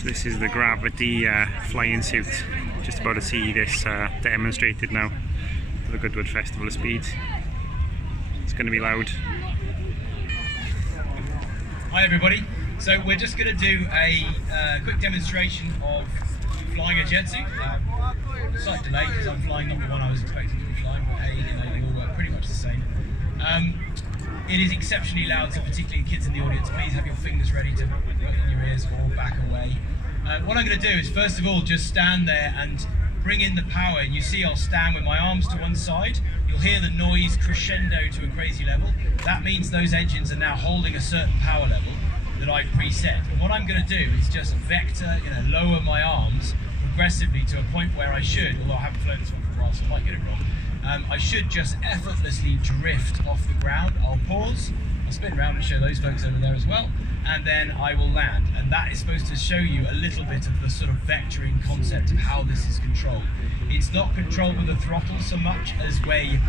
So this is the gravity flying suit. Just about to see this demonstrated now for the Goodwood Festival of Speed. It's going to be loud. Hi everybody. So we're just going to do a quick demonstration of flying a jet suit. Slight delay because I'm flying not the one I was expecting to be flying, but hey, you know, they all work pretty much the same. It is exceptionally loud, so particularly kids in the audience, please have your fingers ready to put in your ears or back away. What I'm going to do is first of all just stand there and bring in the power. You see I'll stand with my arms to one side. You'll hear the noise crescendo to a crazy level. That means those engines are now holding a certain power level that I've preset. And what I'm going to do is just vector, lower my arms progressively to a point where I should, although I haven't flown this one for a while so I might get it wrong, I should just effortlessly drift off the ground. I'll pause, I'll spin around and show those folks over there as well, and then I will land. And that is supposed to show you a little bit of the sort of vectoring concept of how this is controlled. It's not controlled with the throttle so much as where you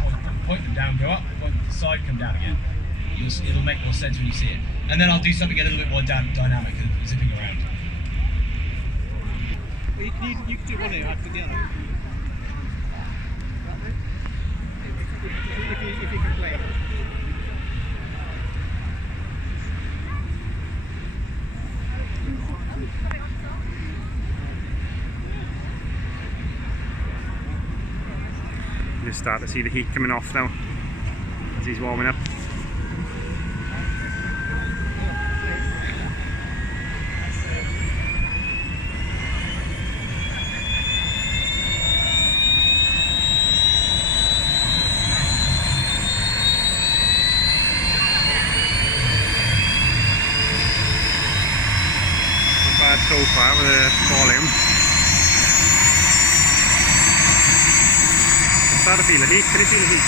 point them down, go up, point them to the side, come down again. It'll make more sense when you see it. And then I'll do something a little bit more dynamic, zipping around. Well, you can do one here after the other. If you can play it. You start to see the heat coming off now as he's warming up. Not bad so far with the volume. Start to feel the heat. Can you feel the heat?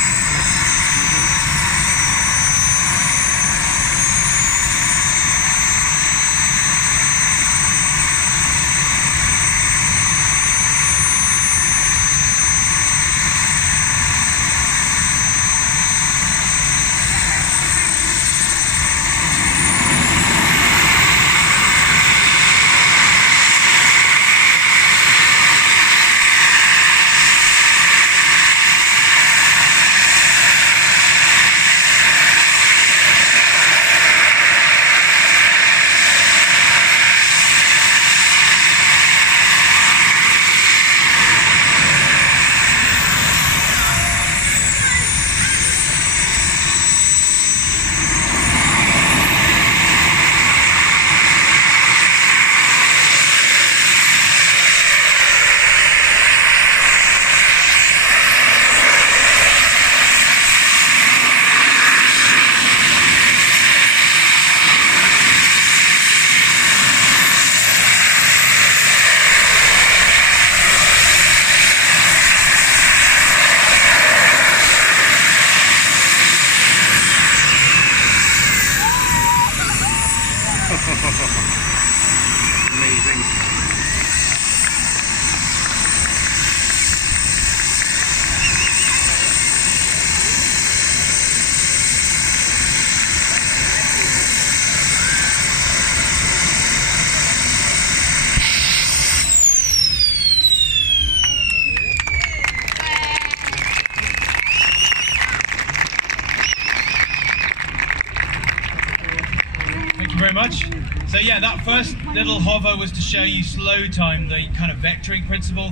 Amazing. Thank you very much. So yeah, that first little hover was to show you slow time, the kind of vectoring principle.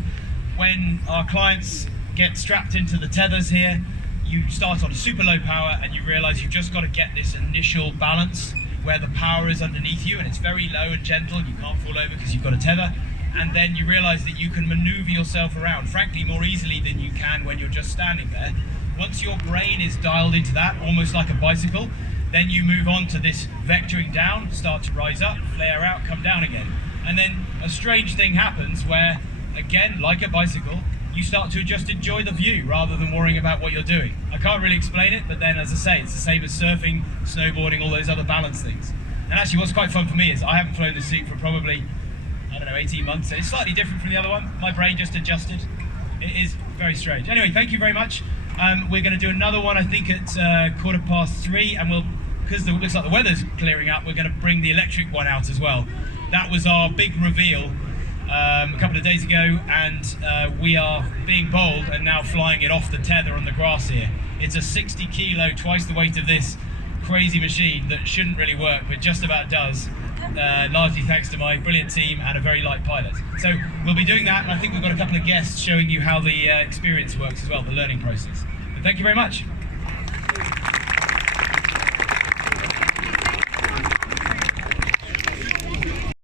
When our clients get strapped into the tethers here, you start on super low power and you realize you've just got to get this initial balance where the power is underneath you and it's very low and gentle and you can't fall over because you've got a tether. And then you realize that you can maneuver yourself around, frankly, more easily than you can when you're just standing there. Once your brain is dialed into that, almost like a bicycle, then you move on to this vectoring down, start to rise up, flare out, come down again. And then a strange thing happens where, again, like a bicycle, you start to just enjoy the view rather than worrying about what you're doing. I can't really explain it, but then as I say, it's the same as surfing, snowboarding, all those other balance things. And actually what's quite fun for me is I haven't flown this suit for probably, 18 months, so it's slightly different from the other one. My brain just adjusted. It is very strange. Anyway, thank you very much. We're going to do another one, I think, at 3:15, and we'll, because it looks like the weather's clearing up, we're going to bring the electric one out as well. that was our big reveal a couple of days ago, and we are being bold and now flying it off the tether on the grass here. It's a 60 kilo, twice the weight of this crazy machine that shouldn't really work, but just about does, largely thanks to my brilliant team and a very light pilot. So we'll be doing that, and I think we've got a couple of guests showing you how the experience works as well, the learning process. But thank you very much.